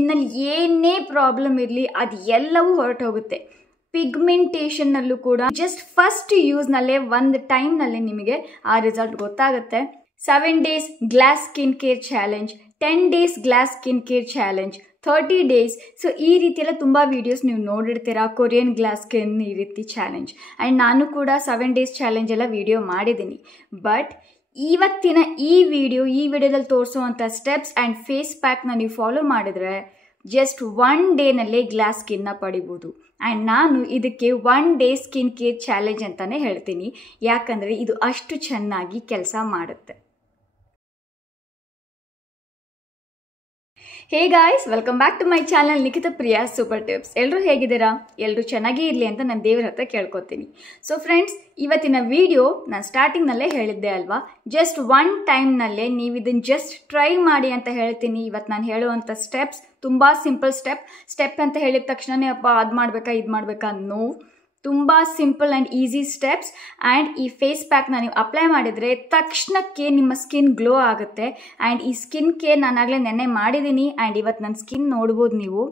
ಸ್ಕಿನ್ನಲ್ಲಿ ಏನೇ ಪ್ರಾಬ್ಲಮ್ ಇರಲಿ ಅದು ಎಲ್ಲವೂ ಹೊರಟು ಹೋಗುತ್ತೆ. ಪಿಗ್ಮೆಂಟೇಷನ್ನಲ್ಲೂ ಕೂಡ ಜಸ್ಟ್ ಫಸ್ಟ್ ಯೂಸ್ನಲ್ಲೇ ಒಂದು ಟೈಮ್ನಲ್ಲೇ ನಿಮಗೆ ಆ ರಿಸಲ್ಟ್ ಗೊತ್ತಾಗುತ್ತೆ. 7 days glass skin care challenge, 10 days glass skin care challenge, 30 days. So ಈ ರೀತಿ ಎಲ್ಲ ತುಂಬ ವೀಡಿಯೋಸ್ ನೀವು ನೋಡಿರ್ತೀರಾ, ಕೊರಿಯನ್ ಗ್ಲಾಸ್ ಸ್ಕಿನ್ ಈ ರೀತಿ ಚಾಲೆಂಜ್. ಆ್ಯಂಡ್ ನಾನು ಕೂಡ 7 days ಚಾಲೆಂಜ್ ಎಲ್ಲ ವಿಡಿಯೋ ಮಾಡಿದ್ದೀನಿ. ಬಟ್ ಇವತ್ತಿನ ಈ ವಿಡಿಯೋದಲ್ಲಿ ತೋರಿಸುವಂಥ ಸ್ಟೆಪ್ಸ್ ಆ್ಯಂಡ್ ಫೇಸ್ ಪ್ಯಾಕ್ನ ನೀವು ಫಾಲೋ ಮಾಡಿದ್ರೆ ಜಸ್ಟ್ 1 ಡೇನಲ್ಲೇ ಗ್ಲಾಸ್ ಸ್ಕಿನ್ನ ಪಡಿಬೋದು. ಆ್ಯಂಡ್ ನಾನು ಇದಕ್ಕೆ 1 day ಸ್ಕಿನ್ ಕೇರ್ ಚಾಲೆಂಜ್ ಅಂತಲೇ ಹೇಳ್ತೀನಿ, ಯಾಕಂದರೆ ಇದು ಅಷ್ಟು ಚೆನ್ನಾಗಿ ಕೆಲಸ ಮಾಡುತ್ತೆ. Hey guys, welcome back to my channel Nikhita Priya super tips. ಎಲ್ಲರೂ ಹೇಗಿದ್ದೀರಾ? ಎಲ್ಲರೂ ಚೆನ್ನಾಗೇ ಇರಲಿ ಅಂತ ನಾನು ದೇವರ ಹತ್ರ ಕೇಳ್ಕೊತೀನಿ. ಸೊ ಫ್ರೆಂಡ್ಸ್, ಇವತ್ತಿನ ವಿಡಿಯೋ ನಾನು ಸ್ಟಾರ್ಟಿಂಗ್ನಲ್ಲೇ ಹೇಳಿದ್ದೆ ಅಲ್ವಾ, ಜಸ್ಟ್ 1 ಟೈಮ್ನಲ್ಲೇ ನೀವು ಇದನ್ನು ಜಸ್ಟ್ ಟ್ರೈ ಮಾಡಿ ಅಂತ ಹೇಳ್ತೀನಿ. ಇವತ್ತು ನಾನು ಹೇಳುವಂಥ ಸ್ಟೆಪ್ಸ್ ತುಂಬ ಸಿಂಪಲ್ ಸ್ಟೆಪ್ ಅಂತ ಹೇಳಿದ ತಕ್ಷಣವೇ ಅಪ್ಪ ಅದು ಮಾಡಬೇಕಾ ಇದು ಮಾಡಬೇಕಾ, ನೋ, ತುಂಬ simple and easy steps. And ಈ ಫೇಸ್ ಪ್ಯಾಕ್ನ ನೀವು ಅಪ್ಲೈ ಮಾಡಿದರೆ ತಕ್ಷಣಕ್ಕೆ ನಿಮ್ಮ ಸ್ಕಿನ್ ಗ್ಲೋ ಆಗುತ್ತೆ. ಆ್ಯಂಡ್ ಈ ಸ್ಕಿನ್ ಕೇರ್ ನಾನಾಗಲೇ ನೆನ್ನೆ ಮಾಡಿದ್ದೀನಿ. ಆ್ಯಂಡ್ ಇವತ್ತು ನನ್ನ ಸ್ಕಿನ್ ನೋಡ್ಬೋದು ನೀವು,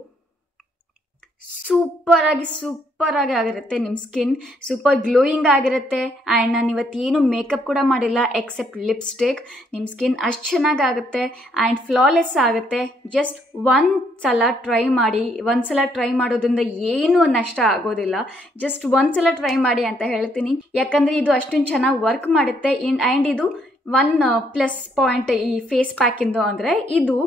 ಸೂಪರಾಗಿ ಆಗಿರುತ್ತೆ. ನಿಮ್ಮ ಸ್ಕಿನ್ ಸೂಪರ್ ಗ್ಲೋಯಿಂಗ್ ಆಗಿರುತ್ತೆ. ಆ್ಯಂಡ್ ನಾನು ಇವತ್ತೇನು ಮೇಕಪ್ ಕೂಡ ಮಾಡಿಲ್ಲ ಎಕ್ಸೆಪ್ಟ್ ಲಿಪ್ಸ್ಟಿಕ್. ನಿಮ್ಮ ಸ್ಕಿನ್ ಅಷ್ಟು ಚೆನ್ನಾಗಾಗುತ್ತೆ ಆ್ಯಂಡ್ ಫ್ಲಾಲೆಸ್ ಆಗುತ್ತೆ. ಜಸ್ಟ್ ಒಂದ್ಸಲ ಟ್ರೈ ಮಾಡೋದ್ರಿಂದ ಏನೂ ನಷ್ಟ ಆಗೋದಿಲ್ಲ. ಜಸ್ಟ್ ಒಂದ್ಸಲ ಟ್ರೈ ಮಾಡಿ ಅಂತ ಹೇಳ್ತೀನಿ, ಯಾಕಂದರೆ ಇದು ಅಷ್ಟೊಂದು ಚೆನ್ನಾಗಿ ವರ್ಕ್ ಮಾಡುತ್ತೆ. ಆ್ಯಂಡ್ ಇದು 1 ಪ್ಲಸ್ ಪಾಯಿಂಟ್ ಈ ಫೇಸ್ ಪ್ಯಾಕಿಂದು ಅಂದರೆ ಇದು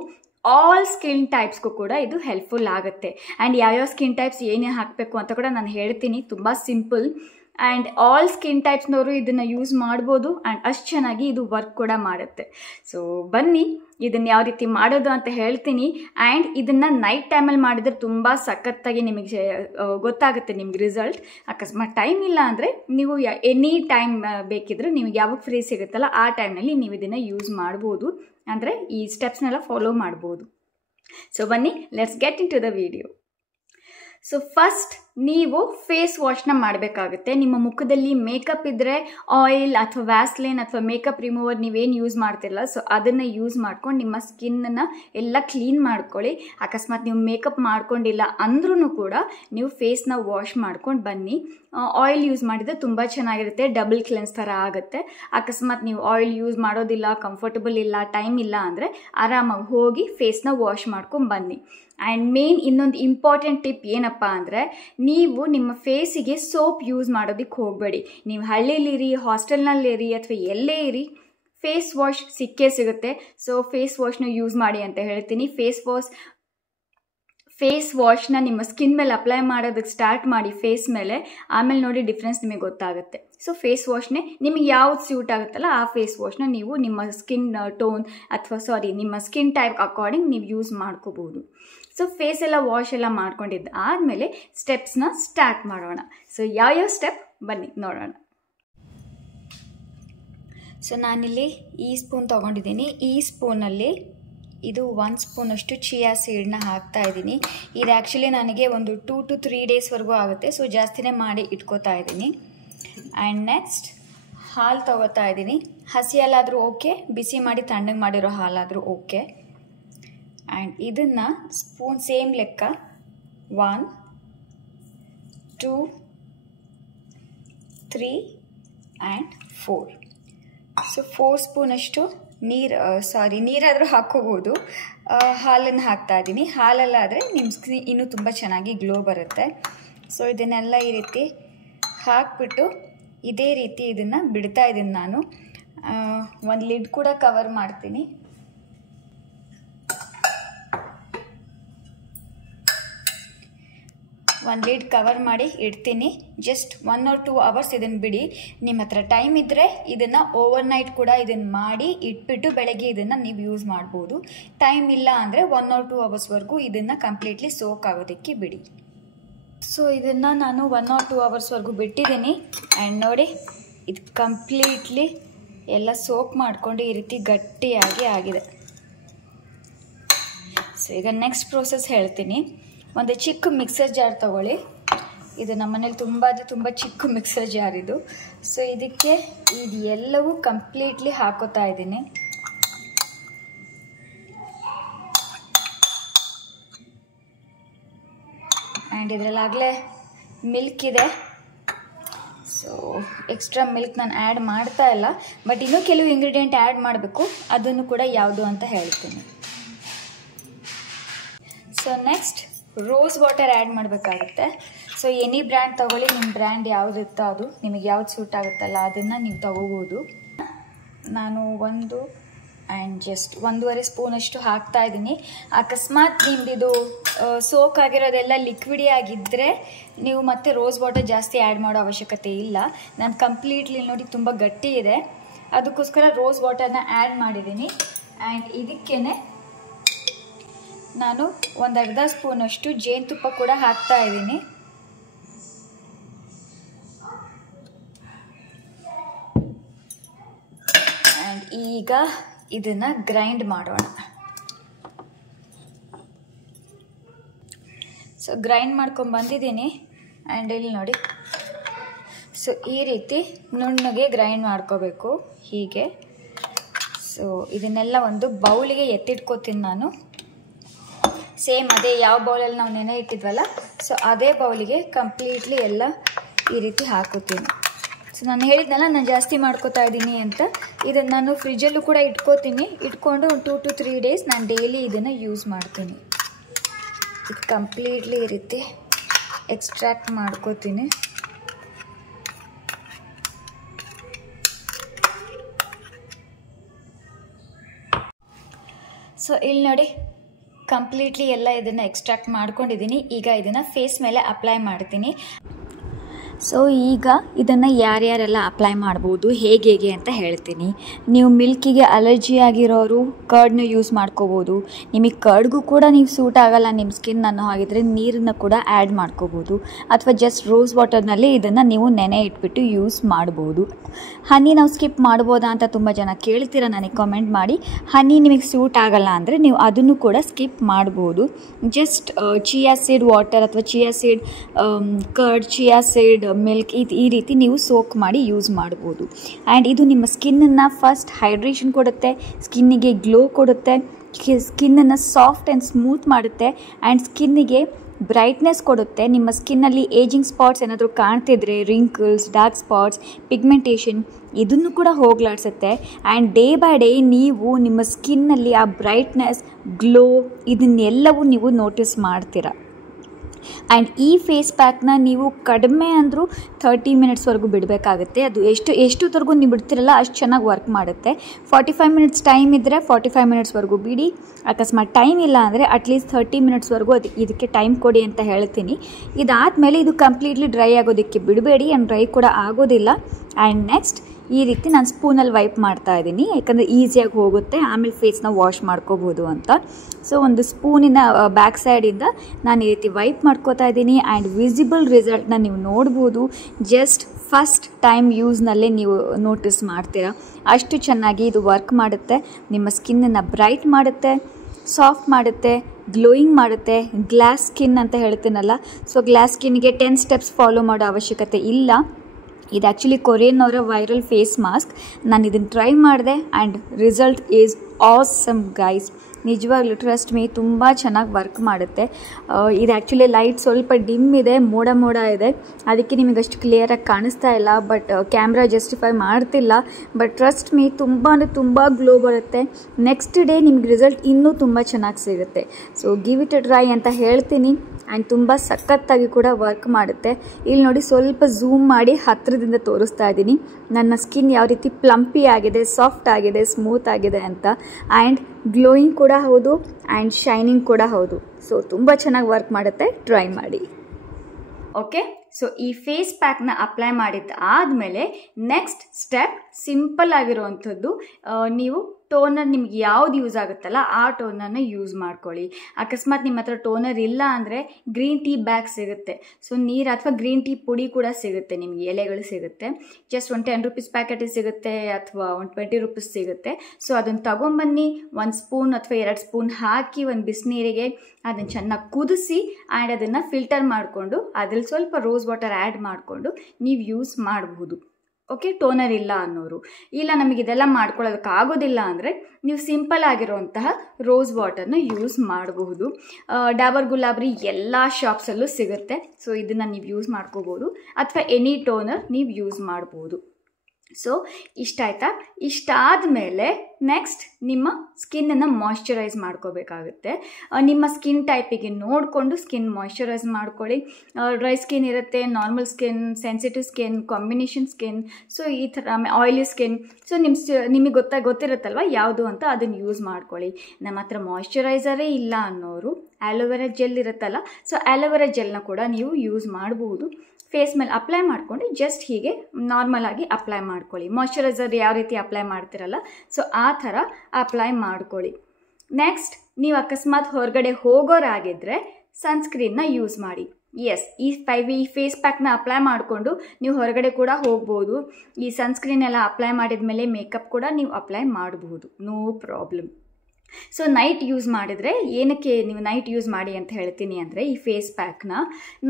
ಆಲ್ ಸ್ಕಿನ್ ಟೈಪ್ಸ್ಗೂ ಕೂಡ ಇದು ಹೆಲ್ಪ್ಫುಲ್ ಆಗುತ್ತೆ. ಆ್ಯಂಡ್ ಯಾವ್ಯಾವ ಸ್ಕಿನ್ ಟೈಪ್ಸ್ ಏನೇ ಹಾಕಬೇಕು ಅಂತ ಕೂಡ ನಾನು ಹೇಳ್ತೀನಿ. ತುಂಬ ಸಿಂಪಲ್ ಆ್ಯಂಡ್ ಆಲ್ ಸ್ಕಿನ್ ಟೈಪ್ಸ್ನವರು ಇದನ್ನು ಯೂಸ್ ಮಾಡ್ಬೋದು. ಆ್ಯಂಡ್ ಅಷ್ಟು ಚೆನ್ನಾಗಿ ಇದು ವರ್ಕ್ ಕೂಡ ಮಾಡುತ್ತೆ. ಸೊ ಬನ್ನಿ ಇದನ್ನು ಯಾವ ರೀತಿ ಮಾಡೋದು ಅಂತ ಹೇಳ್ತೀನಿ. ಆ್ಯಂಡ್ ಇದನ್ನು ನೈಟ್ ಟೈಮಲ್ಲಿ ಮಾಡಿದ್ರೆ ತುಂಬ ಸಖತ್ತಾಗಿ ನಿಮಗೆ ಗೊತ್ತಾಗುತ್ತೆ ನಿಮ್ಗೆ ರಿಸಲ್ಟ್. ಅಕಸ್ಮಾತ್ ಟೈಮ್ ಇಲ್ಲ ಅಂದರೆ ನೀವು ಎನಿ ಟೈಮ್ ಬೇಕಿದ್ರೆ ನಿಮಗೆ ಯಾವಾಗ ಫ್ರೀ ಸಿಗುತ್ತಲ್ಲ ಆ ಟೈಮ್ನಲ್ಲಿ ನೀವು ಇದನ್ನು ಯೂಸ್ ಮಾಡ್ಬೋದು. ಅಂದರೆ ಈ ಸ್ಟೆಪ್ಸ್ನೆಲ್ಲ ಫಾಲೋ ಮಾಡ್ಬೋದು. ಸೊ ಬನ್ನಿ, let's get into the video. So first ನೀವು ಫೇಸ್ ವಾಶ್ನ ಮಾಡಬೇಕಾಗುತ್ತೆ. ನಿಮ್ಮ ಮುಖದಲ್ಲಿ ಮೇಕಪ್ ಇದ್ದರೆ ಆಯಿಲ್ ಅಥವಾ ವ್ಯಾಸ್ಲೈನ್ ಅಥವಾ ಮೇಕಪ್ ರಿಮೂವರ್ ನೀವೇನು ಯೂಸ್ ಮಾಡ್ತಿರಲ್ಲ, ಸೊ ಅದನ್ನು ಯೂಸ್ ಮಾಡ್ಕೊಂಡು ನಿಮ್ಮ ಸ್ಕಿನ್ನನ್ನು ಎಲ್ಲ ಕ್ಲೀನ್ ಮಾಡ್ಕೊಳ್ಳಿ. ಅಕಸ್ಮಾತ್ ನೀವು ಮೇಕಪ್ ಮಾಡ್ಕೊಂಡಿಲ್ಲ ಅಂದ್ರೂ ಕೂಡ ನೀವು ಫೇಸ್ನ ವಾಶ್ ಮಾಡ್ಕೊಂಡು ಬನ್ನಿ. ಆಯಿಲ್ ಯೂಸ್ ಮಾಡಿದರೆ ತುಂಬ ಚೆನ್ನಾಗಿರುತ್ತೆ, ಡಬಲ್ ಕ್ಲೆನ್ಸ್ ಥರ ಆಗುತ್ತೆ. ಅಕಸ್ಮಾತ್ ನೀವು ಆಯಿಲ್ ಯೂಸ್ ಮಾಡೋದಿಲ್ಲ, ಕಂಫರ್ಟಬಲ್ ಇಲ್ಲ, ಟೈಮ್ ಇಲ್ಲ ಅಂದರೆ ಆರಾಮಾಗಿ ಹೋಗಿ ಫೇಸ್ನ ವಾಶ್ ಮಾಡ್ಕೊಂಡು ಬನ್ನಿ. ಆ್ಯಂಡ್ ಮೇನ್ ಇನ್ನೊಂದು ಇಂಪಾರ್ಟೆಂಟ್ ಟಿಪ್ ಏನಪ್ಪ ಅಂದರೆ, ನೀವು ನಿಮ್ಮ ಫೇಸಿಗೆ ಸೋಪ್ ಯೂಸ್ ಮಾಡೋದಕ್ಕೆ ಹೋಗಬೇಡಿ. ನೀವು ಹಳ್ಳಿಲಿರಿ, ಹಾಸ್ಟೆಲ್ನಲ್ಲಿರಿ ಅಥವಾ ಎಲ್ಲೇ ಇರಿ, ಫೇಸ್ ವಾಶ್ ಸಿಕ್ಕೇ ಸಿಗುತ್ತೆ. ಸೊ ಫೇಸ್ ವಾಶ್ನ ಯೂಸ್ ಮಾಡಿ ಅಂತ ಹೇಳ್ತೀನಿ. ಫೇಸ್ ವಾಶ್ನ ನಿಮ್ಮ ಸ್ಕಿನ್ ಮೇಲೆ ಅಪ್ಲೈ ಮಾಡೋದಕ್ಕೆ ಸ್ಟಾರ್ಟ್ ಮಾಡಿ ಫೇಸ್ ಮೇಲೆ, ಆಮೇಲೆ ನೋಡಿ ಡಿಫ್ರೆನ್ಸ್ ನಿಮಗೆ ಗೊತ್ತಾಗುತ್ತೆ. ಸೊ ಫೇಸ್ ವಾಶ್ನೇ ನಿಮಗೆ ಯಾವ್ದು ಸ್ಯೂಟ್ ಆಗುತ್ತಲ್ಲ ಆ ಫೇಸ್ ವಾಶ್ನ ನೀವು ನಿಮ್ಮ ಸ್ಕಿನ್ ಟೋನ್ ಅಥವಾ ನಿಮ್ಮ ಸ್ಕಿನ್ ಟೈಪ್ ಅಕಾರ್ಡಿಂಗ್ ನೀವು ಯೂಸ್ ಮಾಡ್ಕೋಬೋದು. ಸೊ ಫೇಸ್ ಎಲ್ಲ ವಾಶ್ ಎಲ್ಲ ಮಾಡ್ಕೊಂಡಿದ್ದು ಆದಮೇಲೆ ಸ್ಟೆಪ್ಸ್ನ ಸ್ಟಾರ್ಟ್ ಮಾಡೋಣ. ಸೊ ಯಾವ್ಯಾವ ಸ್ಟೆಪ್ ಬನ್ನಿ ನೋಡೋಣ. ಸೊ ನಾನಿಲ್ಲಿ ಈ ಸ್ಪೂನ್ ತೊಗೊಂಡಿದ್ದೀನಿ. ಈ ಸ್ಪೂನಲ್ಲಿ ಇದು 1 ಸ್ಪೂನಷ್ಟು ಚಿಯಾ ಸೀಡ್ನ ಹಾಕ್ತಾ ಇದ್ದೀನಿ. ಇದು ಆ್ಯಕ್ಚುಲಿ ನನಗೆ ಒಂದು 2 to 3 ಡೇಸ್ವರೆಗೂ ಆಗುತ್ತೆ. ಸೊ ಜಾಸ್ತಿನೇ ಮಾಡಿ ಇಟ್ಕೋತಾ ಇದ್ದೀನಿ. ಆ್ಯಂಡ್ ನೆಕ್ಸ್ಟ್ ಹಾಲು ತೊಗೋತಾ ಇದ್ದೀನಿ. ಹಸಿ ಹಾಲಾದರೂ ಓಕೆ, ಬಿಸಿ ಮಾಡಿ ತಣ್ಣಗೆ ಮಾಡಿರೋ ಹಾಲಾದರೂ ಓಕೆ. ಆ್ಯಂಡ್ ಇದನ್ನು ಸ್ಪೂನ್ ಸೇಮ್ ಲೆಕ್ಕ 1 2 3 ಆ್ಯಂಡ್ 4. ಸೊ 4 ಸ್ಪೂನಷ್ಟು ನೀರಾದರೂ ಹಾಕ್ಕೋಬೋದು. ಹಾಲನ್ನು ಹಾಕ್ತಾ ಇದ್ದೀನಿ. ಹಾಲಲ್ಲಾದರೆ ನಿಮ್ಮ ಸ್ಕಿನ್ ಇನ್ನೂ ತುಂಬ ಚೆನ್ನಾಗಿ ಗ್ಲೋ ಬರುತ್ತೆ. ಸೊ ಇದನ್ನೆಲ್ಲ ಈ ರೀತಿ ಹಾಕ್ಬಿಟ್ಟು ಇದೇ ರೀತಿ ಇದನ್ನು ಬಿಡ್ತಾ ಇದ್ದೀನಿ ನಾನು. ಒಂದು ಲಿಡ್ ಕೂಡ ಕವರ್ ಮಾಡ್ತೀನಿ. ಒಂದು ಲಿಡ್ ಕವರ್ ಮಾಡಿ ಇಡ್ತೀನಿ. ಜಸ್ಟ್ 1 or 2 hours ಇದನ್ನು ಬಿಡಿ. ನಿಮ್ಮ ಹತ್ರ ಟೈಮ್ ಇದ್ದರೆ ಇದನ್ನು ಓವರ್ನೈಟ್ ಕೂಡ ಇದನ್ನು ಮಾಡಿ ಇಟ್ಬಿಟ್ಟು ಬೆಳಗ್ಗೆ ಇದನ್ನು ನೀವು ಯೂಸ್ ಮಾಡ್ಬೋದು. ಟೈಮ್ ಇಲ್ಲ ಅಂದರೆ 1 or 2 hours ಇದನ್ನು ಕಂಪ್ಲೀಟ್ಲಿ ಸೋಕ್ ಆಗೋದಕ್ಕೆ ಬಿಡಿ. ಸೊ ಇದನ್ನು ನಾನು 1 or 2 hours ಬಿಟ್ಟಿದ್ದೀನಿ. ಆ್ಯಂಡ್ ನೋಡಿ, ಇದು ಕಂಪ್ಲೀಟ್ಲಿ ಎಲ್ಲ ಸೋಕ್ ಮಾಡಿಕೊಂಡು ಈ ರೀತಿ ಗಟ್ಟಿಯಾಗಿ ಆಗಿದೆ. ಸೊ ಈಗ ನೆಕ್ಸ್ಟ್ ಪ್ರೋಸೆಸ್ ಹೇಳ್ತೀನಿ. ಒಂದು ಚಿಕ್ಕ ಮಿಕ್ಸರ್ ಜಾರ್ ತಗೊಳ್ಳಿ. ಇದು ನಮ್ಮನೇಲಿ ತುಂಬ ಚಿಕ್ಕ ಮಿಕ್ಸರ್ ಜಾರ್ ಇದು. ಸೊ ಇದಕ್ಕೆ ಇದು ಎಲ್ಲವೂ ಕಂಪ್ಲೀಟ್ಲಿ ಹಾಕೋತಾ ಇದ್ದೀನಿ. ಆ್ಯಂಡ್ ಇದರಲ್ಲಾಗಲೇ ಮಿಲ್ಕ್ ಇದೆ. ಸೊ ಎಕ್ಸ್ಟ್ರಾ ಮಿಲ್ಕ್ ನಾನು ಆ್ಯಡ್ ಮಾಡ್ತಾ ಇಲ್ಲ, ಬಟ್ ಇನ್ನೂ ಕೆಲವು ಇಂಗ್ರೀಡಿಯೆಂಟ್ ಆ್ಯಡ್ ಮಾಡಬೇಕು, ಅದನ್ನು ಕೂಡ ಯಾವುದು ಅಂತ ಹೇಳ್ತೀನಿ. So next rose water add ಮಾಡಬೇಕಾಗುತ್ತೆ. ಸೊ ಎನಿ ಬ್ರ್ಯಾಂಡ್ ತೊಗೊಳ್ಳಿ, ನಿಮ್ಮ ಬ್ರ್ಯಾಂಡ್ ಯಾವುದಿರುತ್ತೋ ಅದು, ನಿಮಗೆ ಯಾವ್ದು ಸೂಟ್ ಆಗುತ್ತಲ್ಲ ಅದನ್ನು ನೀವು ತೊಗೋಬೋದು. ನಾನು 1 ಆ್ಯಂಡ್ ಜಸ್ಟ್ 1.5 ಸ್ಪೂನಷ್ಟು ಹಾಕ್ತಾ ಇದ್ದೀನಿ. ಅಕಸ್ಮಾತ್ ನಿಮ್ಮದಿದು ಸೋಕ್ ಆಗಿರೋದೆಲ್ಲ ಲಿಕ್ವಿಡಿ ಆಗಿದ್ದರೆ ನೀವು ಮತ್ತೆ ರೋಸ್ ವಾಟರ್ ಜಾಸ್ತಿ ಆ್ಯಡ್ ಮಾಡೋ ಅವಶ್ಯಕತೆ ಇಲ್ಲ. ನಾನು ಕಂಪ್ಲೀಟ್ಲಿ ನೋಡಿ ತುಂಬ ಗಟ್ಟಿ ಇದೆ, ಅದಕ್ಕೋಸ್ಕರ ರೋಸ್ ವಾಟರ್ನ ಆ್ಯಡ್ ಮಾಡಿದ್ದೀನಿ. ಆ್ಯಂಡ್ ಇದಕ್ಕೇ ನಾನು 1/2 ಸ್ಪೂನಷ್ಟು ಜೇನುತುಪ್ಪ ಕೂಡ ಹಾಕ್ತಾ ಇದ್ದೀನಿ. ಆ್ಯಂಡ್ ಈಗ ಇದನ್ನು ಗ್ರೈಂಡ್ ಮಾಡೋಣ. ಸೊ ಗ್ರೈಂಡ್ ಮಾಡ್ಕೊಂಡು ಬಂದಿದ್ದೀನಿ. ಆ್ಯಂಡ್ ಇಲ್ಲಿ ನೋಡಿ, ಸೊ ಈ ರೀತಿ ನುಣ್ಣಗೆ ಗ್ರೈಂಡ್ ಮಾಡ್ಕೋಬೇಕು ಹೀಗೆ. ಸೊ ಇದನ್ನೆಲ್ಲ ಒಂದು ಬೌಲಿಗೆ ಎತ್ತಿಟ್ಕೋತೀನಿ ನಾನು. ಸೇಮ್ ಅದೇ ಯಾವ ಬೌಲಲ್ಲಿ ನಾವು ನೆನೆ ಇಟ್ಟಿದ್ವಲ್ಲ, ಸೊ ಅದೇ ಬೌಲಿಗೆ ಕಂಪ್ಲೀಟ್ಲಿ ಎಲ್ಲ ಈ ರೀತಿ ಹಾಕೋತೀನಿ. ಸೊ ನಾನು ಹೇಳಿದ್ನಲ್ಲ ನಾನು ಜಾಸ್ತಿ ಮಾಡ್ಕೋತಾ ಇದ್ದೀನಿ ಅಂತ, ಇದನ್ನು ನಾನು ಫ್ರಿಜ್ಜಲ್ಲೂ ಕೂಡ ಇಟ್ಕೋತೀನಿ. ಇಟ್ಕೊಂಡು 2 to 3 ಡೇಸ್ ನಾನು ಡೈಲಿ ಇದನ್ನು ಯೂಸ್ ಮಾಡ್ತೀನಿ. ಇದು ಕಂಪ್ಲೀಟ್ಲಿ ಈ ರೀತಿ ಎಕ್ಸ್ಟ್ರಾಕ್ಟ್ ಮಾಡ್ಕೋತೀನಿ. ಸೊ ಇಲ್ಲಿ ನೋಡಿ, ಕಂಪ್ಲೀಟ್ಲಿ ಎಲ್ಲ ಇದನ್ನು ಎಕ್ಸ್ಟ್ರಾಕ್ಟ್ ಮಾಡ್ಕೊಂಡಿದ್ದೀನಿ. ಈಗ ಇದನ್ನು ಫೇಸ್ ಮೇಲೆ ಅಪ್ಲೈ ಮಾಡ್ತೀನಿ. ಸೊ ಈಗ ಇದನ್ನು ಯಾರ್ಯಾರೆಲ್ಲ ಅಪ್ಲೈ ಮಾಡ್ಬೋದು, ಹೇಗೆ ಅಂತ ಹೇಳ್ತೀನಿ. ನೀವು ಮಿಲ್ಕಿಗೆ ಅಲರ್ಜಿ ಆಗಿರೋರು ಕರ್ಡ್ನ ಯೂಸ್ ಮಾಡ್ಕೋಬೋದು. ನಿಮಗೆ ಕರ್ಡ್ಗೂ ಕೂಡ ನೀವು ಸೂಟ್ ಆಗೋಲ್ಲ ನಿಮ್ಮ ಸ್ಕಿನ್ ಅನ್ನೋ ಹಾಗಿದ್ರೆ ನೀರನ್ನು ಕೂಡ ಆ್ಯಡ್ ಮಾಡ್ಕೋಬೋದು. ಅಥವಾ ಜಸ್ಟ್ ರೋಸ್ ವಾಟರ್ನಲ್ಲಿ ಇದನ್ನು ನೀವು ನೆನೆ ಇಟ್ಬಿಟ್ಟು ಯೂಸ್ ಮಾಡ್ಬೋದು. ಹನಿ ನಾವು ಸ್ಕಿಪ್ ಮಾಡ್ಬೋದಾ ಅಂತ ತುಂಬ ಜನ ಕೇಳ್ತೀರ ನನಗೆ ಕಾಮೆಂಟ್ ಮಾಡಿ. ಹನಿ ನಿಮಗೆ ಸೂಟ್ ಆಗಲ್ಲ ಅಂದರೆ ನೀವು ಅದನ್ನು ಕೂಡ ಸ್ಕಿಪ್ ಮಾಡ್ಬೋದು. ಜಸ್ಟ್ ಚಿಯಾ ಸೀಡ್ ವಾಟರ್ ಅಥವಾ chia seed curd, chia seed milk ಈ ರೀತಿ ನೀವು ಸೋಕ್ ಮಾಡಿ ಯೂಸ್ ಮಾಡ್ಬೋದು. ಆ್ಯಂಡ್ ಇದು ನಿಮ್ಮ ಸ್ಕಿನ್ನನ್ನು ಫಸ್ಟ್ ಹೈಡ್ರೇಷನ್ ಕೊಡುತ್ತೆ, ಸ್ಕಿನ್ನಿಗೆ ಗ್ಲೋ ಕೊಡುತ್ತೆ, ಸ್ಕಿನ್ನನ್ನು ಸಾಫ್ಟ್ ಆ್ಯಂಡ್ ಸ್ಮೂತ್ ಮಾಡುತ್ತೆ, ಆ್ಯಂಡ್ ಸ್ಕಿನ್ನಿಗೆ ಬ್ರೈಟ್ನೆಸ್ ಕೊಡುತ್ತೆ. ನಿಮ್ಮ ಸ್ಕಿನ್ನಲ್ಲಿ ಏಜಿಂಗ್ ಸ್ಪಾಟ್ಸ್ ಏನಾದರೂ ಕಾಣ್ತಿದ್ರೆ, ರಿಂಕಲ್ಸ್, ಡಾರ್ಕ್ ಸ್ಪಾಟ್ಸ್, ಪಿಗ್ಮೆಂಟೇಷನ್, ಇದನ್ನು ಕೂಡ ಹೋಗಲಾಡಿಸುತ್ತೆ. ಆ್ಯಂಡ್ ಡೇ ಬೈ ಡೇ ನೀವು ನಿಮ್ಮ ಸ್ಕಿನ್ನಲ್ಲಿ ಆ ಬ್ರೈಟ್ನೆಸ್, ಗ್ಲೋ ಇದನ್ನೆಲ್ಲವೂ ನೀವು ನೋಟಿಸ್ ಮಾಡ್ತೀರಾ. ಆ್ಯಂಡ್ ಈ ಫೇಸ್ ಪ್ಯಾಕ್ನ ನೀವು ಕಡಿಮೆ ಅಂದರೂ 30 ಮಿನಿಟ್ಸ್ವರೆಗೂ ಬಿಡಬೇಕಾಗುತ್ತೆ. ಅದು ಎಷ್ಟೊತ್ತರೆಗೂ ನೀವು ಬಿಡ್ತಿರಲ್ಲ ಅಷ್ಟು ಚೆನ್ನಾಗಿ ವರ್ಕ್ ಮಾಡುತ್ತೆ. 45 ಮಿನಿಟ್ಸ್ ಟೈಮ್ ಇದ್ದರೆ 45 ಮಿನಿಟ್ಸ್ವರೆಗೂ ಬಿಡಿ. ಅಕಸ್ಮಾತ್ ಟೈಮ್ ಇಲ್ಲ ಅಂದರೆ ಅಟ್ಲೀಸ್ಟ್ 30 ಮಿನಿಟ್ಸ್ವರೆಗೂ ಇದಕ್ಕೆ ಟೈಮ್ ಕೊಡಿ ಅಂತ ಹೇಳ್ತೀನಿ. ಇದಾದಮೇಲೆ ಇದು ಕಂಪ್ಲೀಟ್ಲಿ ಡ್ರೈ ಆಗೋದಕ್ಕೆ ಬಿಡಬೇಡಿ, ಆ್ಯಂಡ್ ಡ್ರೈ ಕೂಡ ಆಗೋದಿಲ್ಲ. ಆ್ಯಂಡ್ ನೆಕ್ಸ್ಟ್ ಈ ರೀತಿ ನಾನು ಸ್ಪೂನಲ್ಲಿ ವೈಪ್ ಮಾಡ್ತಾ ಇದ್ದೀನಿ, ಯಾಕಂದರೆ ಈಸಿಯಾಗಿ ಹೋಗುತ್ತೆ, ಆಮೇಲೆ ಫೇಸ್ನ ವಾಶ್ ಮಾಡ್ಕೋಬೋದು ಅಂತ. ಸೊ ಒಂದು ಸ್ಪೂನಿನ ಬ್ಯಾಕ್ ಸೈಡಿಂದ ನಾನು ಈ ರೀತಿ ವೈಪ್ ಮಾಡ್ಕೋತಾ ಇದ್ದೀನಿ. ಆ್ಯಂಡ್ ವಿಸಿಬಲ್ ರಿಸಲ್ಟ್ನ ನೀವು ನೋಡ್ಬೋದು. ಜಸ್ಟ್ ಫಸ್ಟ್ ಟೈಮ್ ಯೂಸ್ನಲ್ಲೇ ನೀವು ನೋಟಿಸ್ ಮಾಡ್ತೀರಾ, ಅಷ್ಟು ಚೆನ್ನಾಗಿ ಇದು ವರ್ಕ್ ಮಾಡುತ್ತೆ. ನಿಮ್ಮ ಸ್ಕಿನ್ನನ್ನು ಬ್ರೈಟ್ ಮಾಡುತ್ತೆ, ಸಾಫ್ಟ್ ಮಾಡುತ್ತೆ, ಗ್ಲೋಯಿಂಗ್ ಮಾಡುತ್ತೆ. ಗ್ಲಾಸ್ ಸ್ಕಿನ್ ಅಂತ ಹೇಳ್ತೀನಲ್ಲ, ಸೊ ಗ್ಲಾಸ್ ಸ್ಕಿನ್ಗೆ 10 ಸ್ಟೆಪ್ಸ್ ಫಾಲೋ ಮಾಡೋ ಅವಶ್ಯಕತೆ ಇಲ್ಲ. ಇದು ಆ್ಯಕ್ಚುಲಿ ಕೊರಿಯನ್ ಅವರ ವೈರಲ್ ಫೇಸ್ ಮಾಸ್ಕ್. ನಾನು ಇದನ್ನು ಟ್ರೈ ಮಾಡಿದೆ and result is awesome guys. ನಿಜವಾಗ್ಲೂ ಟ್ರಸ್ಟ್ ಮೀ, ತುಂಬ ಚೆನ್ನಾಗಿ ವರ್ಕ್ ಮಾಡುತ್ತೆ. ಇದು ಆ್ಯಕ್ಚುಲಿ ಲೈಟ್ ಸ್ವಲ್ಪ ಡಿಮ್ ಇದೆ, ಮೋಡ ಇದೆ, ಅದಕ್ಕೆ ನಿಮಗಷ್ಟು ಕ್ಲಿಯರಾಗಿ ಕಾಣಿಸ್ತಾ ಇಲ್ಲ. ಬಟ್ ಕ್ಯಾಮ್ರಾ ಜಸ್ಟಿಫೈ ಮಾಡ್ತಿಲ್ಲ. ಬಟ್ ಟ್ರಸ್ಟ್ ಮೀ, ತುಂಬ ಗ್ಲೋ ಬರುತ್ತೆ. ನೆಕ್ಸ್ಟ್ ಡೇ ನಿಮ್ಗೆ ರಿಸಲ್ಟ್ ಇನ್ನೂ ತುಂಬ ಚೆನ್ನಾಗಿ ಸಿಗುತ್ತೆ. So give it a try ಅಂತ ಹೇಳ್ತೀನಿ. ಆ್ಯಂಡ್ ತುಂಬ ಸಖತ್ತಾಗಿ ಕೂಡ ವರ್ಕ್ ಮಾಡುತ್ತೆ. ಇಲ್ಲಿ ನೋಡಿ, ಸ್ವಲ್ಪ ಝೂಮ್ ಮಾಡಿ ಹತ್ತಿರದಿಂದ ತೋರಿಸ್ತಾ ಇದ್ದೀನಿ ನನ್ನ ಸ್ಕಿನ್ ಯಾವ ರೀತಿ ಪ್ಲಂಪಿ ಆಗಿದೆ, ಸಾಫ್ಟ್ ಆಗಿದೆ, ಸ್ಮೂತ್ ಆಗಿದೆ ಅಂತ. ಆ್ಯಂಡ್ ಗ್ಲೋಯಿಂಗ್ ಕೂಡ ಹೌದು, ಆ್ಯಂಡ್ ಶೈನಿಂಗ್ ಕೂಡ ಹೌದು. ಸೊ ತುಂಬ ಚೆನ್ನಾಗಿ ವರ್ಕ್ ಮಾಡುತ್ತೆ, ಟ್ರೈ ಮಾಡಿ. ಓಕೆ, ಸೊ ಈ ಫೇಸ್ ಪ್ಯಾಕ್ನ ಅಪ್ಲೈ ಮಾಡಿದ್ದಾದಮೇಲೆ ನೆಕ್ಸ್ಟ್ ಸ್ಟೆಪ್ ಸಿಂಪಲ್ ಆಗಿರುವಂಥದ್ದು, ನೀವು ಟೋನರ್ ನಿಮ್ಗೆ ಯಾವ್ದು ಯೂಸ್ ಆಗುತ್ತಲ್ಲ ಆ ಟೋನರ್ನ ಯೂಸ್ ಮಾಡ್ಕೊಳ್ಳಿ. ಅಕಸ್ಮಾತ್ ನಿಮ್ಮ ಹತ್ರ ಟೋನರ್ ಇಲ್ಲ ಅಂದರೆ ಗ್ರೀನ್ ಟೀ ಬ್ಯಾಗ್ ಸಿಗುತ್ತೆ. ಸೊ ನೀರು ಅಥವಾ ಗ್ರೀನ್ ಟೀ ಪುಡಿ ಕೂಡ ಸಿಗುತ್ತೆ, ನಿಮಗೆ ಎಲೆಗಳು ಸಿಗುತ್ತೆ. ಜಸ್ಟ್ ಒಂದು 10 ರೂಪೀಸ್ ಪ್ಯಾಕೆಟಿಗೆ ಸಿಗುತ್ತೆ ಅಥವಾ ಒಂದು 20 ರೂಪೀಸ್ ಸಿಗುತ್ತೆ. ಸೊ ಅದನ್ನು ತೊಗೊಂಬನ್ನಿ, 1 ಸ್ಪೂನ್ ಅಥವಾ 2 ಸ್ಪೂನ್ ಹಾಕಿ ಒಂದು ಬಿಸಿನೀರಿಗೆ ಅದನ್ನು ಚೆನ್ನಾಗಿ ಕುದಿಸಿ, ಆ್ಯಂಡ್ ಅದನ್ನು ಫಿಲ್ಟರ್ ಮಾಡಿಕೊಂಡು ಅದ್ರಲ್ಲಿ ಸ್ವಲ್ಪ ರೋಸ್ ವಾಟರ್ ಆ್ಯಡ್ ಮಾಡಿಕೊಂಡು ನೀವು ಯೂಸ್ ಮಾಡಬಹುದು. ಓಕೆ, ಟೋನರ್ ಇಲ್ಲ ಅನ್ನೋರು, ಇಲ್ಲ ನಮಗಿದೆಲ್ಲ ಮಾಡ್ಕೊಳ್ಳೋದಕ್ಕಾಗೋದಿಲ್ಲ ಅಂದರೆ ನೀವು ಸಿಂಪಲ್ ಆಗಿರುವಂತಹ ರೋಸ್ ವಾಟರ್ನ ಯೂಸ್ ಮಾಡಬಹುದು. ಡಾಬರ್ ಗುಲಾಬ್ರಿ ಎಲ್ಲ ಶಾಪ್ಸಲ್ಲೂ ಸಿಗುತ್ತೆ. ಸೊ ಇದನ್ನು ನೀವು ಯೂಸ್ ಮಾಡ್ಕೋಬೋದು, ಅಥವಾ ಎನಿ ಟೋನರ್ ನೀವು ಯೂಸ್ ಮಾಡ್ಬೋದು. ಸೊ ಇಷ್ಟ ಆಯಿತಾ? ಇಷ್ಟಾದಮೇಲೆ ನೆಕ್ಸ್ಟ್ ನಿಮ್ಮ ಸ್ಕಿನ್ನನ್ನು ಮಾಯ್ಶ್ಚರೈಸ್ ಮಾಡ್ಕೋಬೇಕಾಗುತ್ತೆ. ನಿಮ್ಮ ಸ್ಕಿನ್ ಟೈಪಿಗೆ ನೋಡಿಕೊಂಡು ಸ್ಕಿನ್ ಮಾಯ್ಶ್ಚರೈಸ್ ಮಾಡ್ಕೊಳ್ಳಿ. ಡ್ರೈ ಸ್ಕಿನ್ ಇರುತ್ತೆ, normal skin, sensitive skin, combination skin, so ಈ ಥರ ಆಯಿಲಿ ಸ್ಕಿನ್. ಸೊ ನಿಮಗೆ ಗೊತ್ತಿರುತ್ತಲ್ವ ಯಾವುದು ಅಂತ, ಅದನ್ನು ಯೂಸ್ ಮಾಡ್ಕೊಳ್ಳಿ. ನಮ್ಮ ಹತ್ರ ಮಾಯ್ಶ್ಚರೈಸರೇ ಇಲ್ಲ ಅನ್ನೋರು ಆ್ಯಲೋವೆರಾ ಜೆಲ್ ಇರುತ್ತಲ್ಲ, ಸೊ ಆ್ಯಲೋವೆರಾ ಜೆಲ್ನ ಕೂಡ ನೀವು ಯೂಸ್ ಮಾಡ್ಬೋದು. ಫೇಸ್ ಮೇಲೆ ಅಪ್ಲೈ ಮಾಡ್ಕೊಂಡು ಜಸ್ಟ್ ಹೀಗೆ ನಾರ್ಮಲ್ ಆಗಿ ಅಪ್ಲೈ ಮಾಡ್ಕೊಳ್ಳಿ. ಮಾಯ್ಶ್ಚರೈಸರ್ ಯಾವ ರೀತಿ ಅಪ್ಲೈ ಮಾಡ್ತಿರಲ್ಲ, ಸೊ ಆ ಥರ ಅಪ್ಲೈ ಮಾಡ್ಕೊಳ್ಳಿ. ನೆಕ್ಸ್ಟ್, ನೀವು ಅಕಸ್ಮಾತ್ ಹೊರಗಡೆ ಹೋಗೋರಾಗಿದ್ದರೆ ಸನ್ಸ್ಕ್ರೀನ್ನ ಯೂಸ್ ಮಾಡಿ. ಎಸ್, ಈ ಫೇಸ್ ಪ್ಯಾಕ್ನ ಅಪ್ಲೈ ಮಾಡಿಕೊಂಡು ನೀವು ಹೊರಗಡೆ ಕೂಡ ಹೋಗ್ಬೋದು. ಈ ಸನ್ಸ್ಕ್ರೀನ್ ಎಲ್ಲ ಅಪ್ಲೈ ಮಾಡಿದ ಮೇಲೆ ಮೇಕಪ್ ಕೂಡ ನೀವು ಅಪ್ಲೈ ಮಾಡಬಹುದು, no problem. So night use ಮಾಡಿದರೆ, ಏನಕ್ಕೆ ನೀವು ನೈಟ್ ಯೂಸ್ ಮಾಡಿ ಅಂತ ಹೇಳ್ತೀನಿ ಅಂದರೆ, ಈ ಫೇಸ್ ಪ್ಯಾಕ್ನ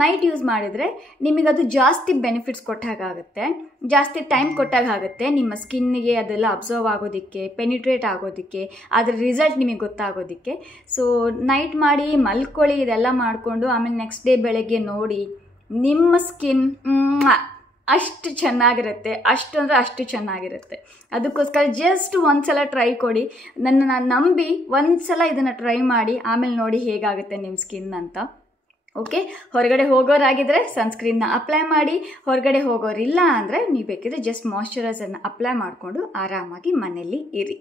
ನೈಟ್ ಯೂಸ್ ಮಾಡಿದರೆ ನಿಮಗದು ಜಾಸ್ತಿ ಬೆನಿಫಿಟ್ಸ್ ಕೊಟ್ಟಾಗುತ್ತೆ, ಜಾಸ್ತಿ ಟೈಮ್ ಕೊಟ್ಟಾಗುತ್ತೆ ನಿಮ್ಮ ಸ್ಕಿನ್ನಿಗೆ ಅದೆಲ್ಲ ಅಬ್ಸರ್ವ್ ಆಗೋದಕ್ಕೆ, ಪೆನಿಟ್ರೇಟ್ ಆಗೋದಕ್ಕೆ, ಅದರ ರಿಸಲ್ಟ್ ನಿಮಗೆ ಗೊತ್ತಾಗೋದಕ್ಕೆ. ಸೊ ನೈಟ್ ಮಾಡಿ ಮಲ್ಕೊಳ್ಳಿ, ಇದೆಲ್ಲ ಮಾಡಿಕೊಂಡು ಆಮೇಲೆ ನೆಕ್ಸ್ಟ್ ಡೇ ಬೆಳಗ್ಗೆ ನೋಡಿ ನಿಮ್ಮ ಸ್ಕಿನ್ ಅಷ್ಟು ಚೆನ್ನಾಗಿರುತ್ತೆ, ಅಷ್ಟು ಚೆನ್ನಾಗಿರುತ್ತೆ. ಅದಕ್ಕೋಸ್ಕರ ಜಸ್ಟ್ ಒಂದು ಸಲ ಟ್ರೈ ಕೊಡಿ, ನನ್ನನ್ನು ನಂಬಿ ಒಂದು ಸಲ ಇದನ್ನು ಟ್ರೈ ಮಾಡಿ, ಆಮೇಲೆ ನೋಡಿ ಹೇಗಾಗುತ್ತೆ ನಿಮ್ಮ ಸ್ಕಿನ್ ಅಂತ. ಓಕೆ, ಹೊರಗಡೆ ಹೋಗೋರಾಗಿದ್ದರೆ ಸನ್ಸ್ಕ್ರೀನ್ನ ಅಪ್ಲೈ ಮಾಡಿ, ಹೊರಗಡೆ ಹೋಗೋರಿಲ್ಲ ಅಂದರೆ ನೀವು ಬೇಕಿದ್ರೆ ಜಸ್ಟ್ ಮಾಯ್ಶ್ಚರೈಸರ್ನ ಅಪ್ಲೈ ಮಾಡಿಕೊಂಡು ಆರಾಮಾಗಿ ಮನೆಯಲ್ಲಿ ಇರಿ.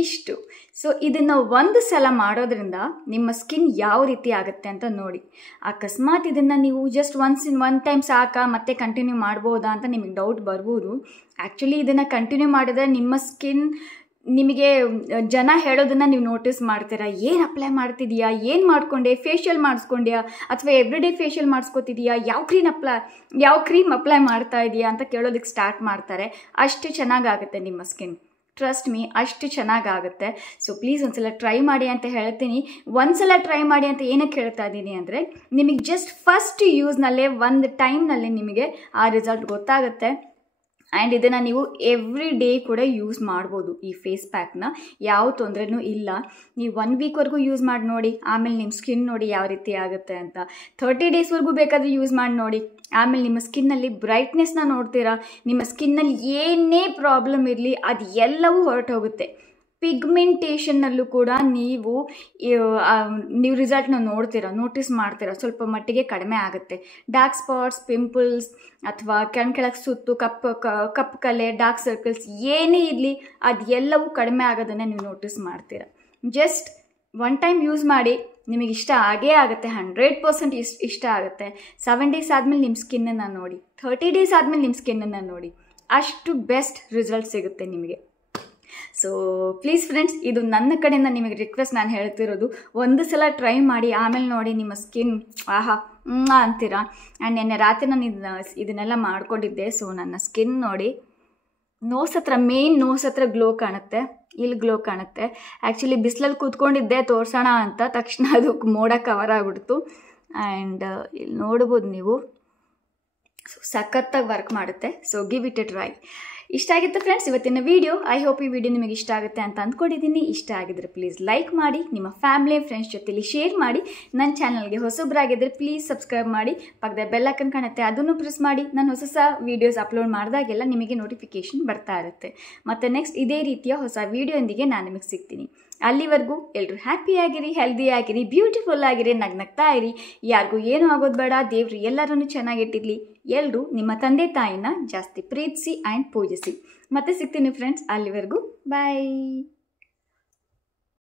ಇಷ್ಟು. ಸೊ ಇದನ್ನು ಒಂದು ಸಲ ಮಾಡೋದ್ರಿಂದ ನಿಮ್ಮ ಸ್ಕಿನ್ ಯಾವ ರೀತಿ ಆಗುತ್ತೆ ಅಂತ ನೋಡಿ. ಅಕಸ್ಮಾತ್ ಇದನ್ನು ನೀವು ಜಸ್ಟ್ ಒನ್ ಟೈಮ್ ಸಾಕಾ, ಮತ್ತೆ ಕಂಟಿನ್ಯೂ ಮಾಡ್ಬೋದಾ ಅಂತ ನಿಮಗೆ ಡೌಟ್ ಬರ್ಬೋದು. ಆ್ಯಕ್ಚುಲಿ ಇದನ್ನು ಕಂಟಿನ್ಯೂ ಮಾಡಿದ್ರೆ ನಿಮ್ಮ ಸ್ಕಿನ್, ನಿಮಗೆ ಜನ ಹೇಳೋದನ್ನು ನೀವು ನೋಟಿಸ್ ಮಾಡ್ತೀರಾ. ಏನು ಅಪ್ಲೈ ಮಾಡ್ತಿದೀಯಾ, ಏನು ಮಾಡ್ಕೊಂಡೆ, ಫೇಶಿಯಲ್ ಮಾಡಿಸ್ಕೊಂಡ್ಯಾ ಅಥವಾ ಎವ್ರಿಡೇ ಫೇಶಿಯಲ್ ಮಾಡಿಸ್ಕೊತಿದೀಯಾ, ಯಾವ ಕ್ರೀಮ್ ಅಪ್ಲೈ ಮಾಡ್ತಾ ಇದೆಯಾ ಅಂತ ಕೇಳೋದಕ್ಕೆ ಸ್ಟಾರ್ಟ್ ಮಾಡ್ತಾರೆ. ಅಷ್ಟು ಚೆನ್ನಾಗಾಗುತ್ತೆ ನಿಮ್ಮ ಸ್ಕಿನ್, ಟ್ರಸ್ಟ್ ಮೀ, ಅಷ್ಟು ಚೆನ್ನಾಗಾಗುತ್ತೆ. ಸೊ ಪ್ಲೀಸ್ ಒಂದ್ಸಲ ಟ್ರೈ ಮಾಡಿ ಅಂತ ಹೇಳ್ತೀನಿ. ಒಂದ್ಸಲ ಟ್ರೈ ಮಾಡಿ ಅಂತ ಏನಕ್ಕೆ ಹೇಳ್ತಾ ಇದ್ದೀನಿ ಅಂದರೆ, ನಿಮಗೆ ಜಸ್ಟ್ ಫಸ್ಟ್ ಯೂಸ್ನಲ್ಲೇ ಒಂದು ಟೈಮ್ನಲ್ಲೇ ನಿಮಗೆ ಆ ರಿಸಲ್ಟ್ ಗೊತ್ತಾಗುತ್ತೆ. ಆ್ಯಂಡ್ ಇದನ್ನು ನೀವು ಎವ್ರಿ ಡೇ ಕೂಡ ಯೂಸ್ ಮಾಡ್ಬೋದು. ಈ ಫೇಸ್ ಪ್ಯಾಕ್ನ ಯಾವ ತೊಂದರೆನೂ ಇಲ್ಲ. ನೀವು 1 ವೀಕ್ವರೆಗೂ ಯೂಸ್ ಮಾಡಿ ನೋಡಿ, ಆಮೇಲೆ ನಿಮ್ಮ ಸ್ಕಿನ್ ನೋಡಿ ಯಾವ ರೀತಿ ಆಗುತ್ತೆ ಅಂತ. 30 ಡೇಸ್ವರೆಗೂ ಬೇಕಾದರೆ ಯೂಸ್ ಮಾಡಿ ನೋಡಿ, ಆಮೇಲೆ ನಿಮ್ಮ ಸ್ಕಿನ್ನಲ್ಲಿ ಬ್ರೈಟ್ನೆಸ್ನ ನೋಡ್ತೀರಾ. ನಿಮ್ಮ ಸ್ಕಿನ್ನಲ್ಲಿ ಏನೇ ಪ್ರಾಬ್ಲಮ್ ಇರಲಿ ಅದು ಎಲ್ಲವೂ ಹೊರಟೋಗುತ್ತೆ. ಪಿಗ್ಮೆಂಟೇಷನ್ನಲ್ಲೂ ಕೂಡ ನೀವು ರಿಸಲ್ಟ್ನ ನೋಟಿಸ್ ಮಾಡ್ತೀರಾ, ಸ್ವಲ್ಪ ಮಟ್ಟಿಗೆ ಕಡಿಮೆ ಆಗುತ್ತೆ. ಡಾರ್ಕ್ ಸ್ಪಾಟ್ಸ್, ಪಿಂಪಲ್ಸ್ ಅಥವಾ ಕೆಳಗೆ ಸುತ್ತು, ಕಪ್ಪು ಕಲೆ, ಡಾರ್ಕ್ ಸರ್ಕಲ್ಸ್ ಏನೇ ಇರಲಿ ಅದು ಎಲ್ಲವೂ ಕಡಿಮೆ ಆಗೋದನ್ನು ನೀವು ನೋಟಿಸ್ ಮಾಡ್ತೀರಾ. ಜಸ್ಟ್ ಒನ್ ಟೈಮ್ ಯೂಸ್ ಮಾಡಿ, ನಿಮಗೆ ಇಷ್ಟ ಆಗೇ ಆಗುತ್ತೆ, 100% ಇಷ್ಟ ಆಗುತ್ತೆ. 7 ಡೇಸ್ ಆದಮೇಲೆ ನಿಮ್ಮ ಸ್ಕಿನ್ನನ್ನು ನೋಡಿ, 30 ಡೇಸ್ ಆದಮೇಲೆ ನಿಮ್ಮ ಸ್ಕಿನ್ನನ್ನು ನೋಡಿ, ಅಷ್ಟು ಬೆಸ್ಟ್ ರಿಸಲ್ಟ್ ಸಿಗುತ್ತೆ ನಿಮಗೆ. ಸೊ ಪ್ಲೀಸ್ ಫ್ರೆಂಡ್ಸ್, ಇದು ನನ್ನ ಕಡೆಯಿಂದ ನಿಮಗೆ ರಿಕ್ವೆಸ್ಟ್ ನಾನು ಹೇಳ್ತಿರೋದು. ಒಂದು ಸಲ ಟ್ರೈ ಮಾಡಿ, ಆಮೇಲೆ ನೋಡಿ ನಿಮ್ಮ ಸ್ಕಿನ್ ಆಹಾ ಅಂತೀರಾ. ಆ್ಯಂಡ್ ನೆನ್ನೆ ರಾತ್ರಿ ನಾನು ಇದನ್ನೆಲ್ಲ ಮಾಡ್ಕೊಂಡಿದ್ದೆ. ಸೊ ನನ್ನ ಸ್ಕಿನ್ ನೋಡಿ, ನೋಸ್ ಹತ್ರ ಗ್ಲೋ ಕಾಣುತ್ತೆ, ಇಲ್ಲಿ ಗ್ಲೋ ಕಾಣುತ್ತೆ. ಆ್ಯಕ್ಚುಲಿ ಬಿಸಿಲಲ್ಲಿ ಕೂತ್ಕೊಂಡಿದ್ದೆ ತೋರಿಸೋಣ ಅಂತ, ತಕ್ಷಣ ಅದು ಮೋಡ ಕವರ್ ಆಗಿಬಿಡ್ತು. ಆ್ಯಂಡ್ ಇಲ್ಲಿ ನೋಡ್ಬೋದು ನೀವು, ಸಖತ್ತಾಗಿ ವರ್ಕ್ ಮಾಡುತ್ತೆ. So give it A try. ಇಷ್ಟ ಆಗಿತ್ತು ಫ್ರೆಂಡ್ಸ್ ಇವತ್ತಿನ ವಿಡಿಯೋ. ಐ ಹೋಪ್ ಈ ವಿಡಿಯೋ ನಿಮಗೆ ಇಷ್ಟ ಆಗುತ್ತೆ ಅಂತ ಅಂದ್ಕೊಂಡಿದ್ದೀನಿ. ಇಷ್ಟ ಆಗಿದ್ರೆ ಪ್ಲೀಸ್ ಲೈಕ್ ಮಾಡಿ, ನಿಮ್ಮ ಫ್ಯಾಮಿಲಿ ಫ್ರೆಂಡ್ಸ್ ಜೊತೆಲಿ ಶೇರ್ ಮಾಡಿ. ನನ್ನ ಚಾನಲ್ಗೆ ಹೊಸಬ್ರಾಗಿದ್ದರೆ ಪ್ಲೀಸ್ ಸಬ್ಸ್ಕ್ರೈಬ್ ಮಾಡಿ, ಪಕ್ಕದ ಬೆಲ್ ಐಕಾನ್ ಕಾಣುತ್ತೆ ಅದನ್ನು ಪ್ರೆಸ್ ಮಾಡಿ. ನಾನು ಹೊಸ ವೀಡಿಯೋಸ್ ಅಪ್ಲೋಡ್ ಮಾಡಿದಾಗೆಲ್ಲ ನಿಮಗೆ ನೋಟಿಫಿಕೇಶನ್ ಬರ್ತಾ ಇರುತ್ತೆ. ಮತ್ತು ನೆಕ್ಸ್ಟ್ ಇದೇ ರೀತಿಯ ಹೊಸ ವೀಡಿಯೋಂದಿಗೆ ನಾನು ನಿಮಗೆ ಸಿಗ್ತೀನಿ. ಅಲ್ಲಿವರೆಗೂ ಎಲ್ಲರೂ ಹ್ಯಾಪಿಯಾಗಿರಿ, ಹೆಲ್ದಿಯಾಗಿರಿ, ಬ್ಯೂಟಿಫುಲ್ ಆಗಿರಿ, ನಗ್ನಗ್ತಾ ಇರಿ. ಯಾರಿಗೂ ಏನೂ ಆಗೋದು ಬೇಡ. ದೇವ್ರು ಎಲ್ಲರನ್ನೂ ಚೆನ್ನಾಗಿಟ್ಟಿರಲಿ. ಎಲ್ಲರೂ ನಿಮ್ಮ ತಂದೆ ತಾಯಿನ ಜಾಸ್ತಿ ಪ್ರೀತಿಸಿ ಆ್ಯಂಡ್ ಪೂಜಿಸಿ. ಮತ್ತೆ ಸಿಗ್ತೀನಿ ಫ್ರೆಂಡ್ಸ್. ಅಲ್ಲಿವರೆಗೂ ಬಾಯ್.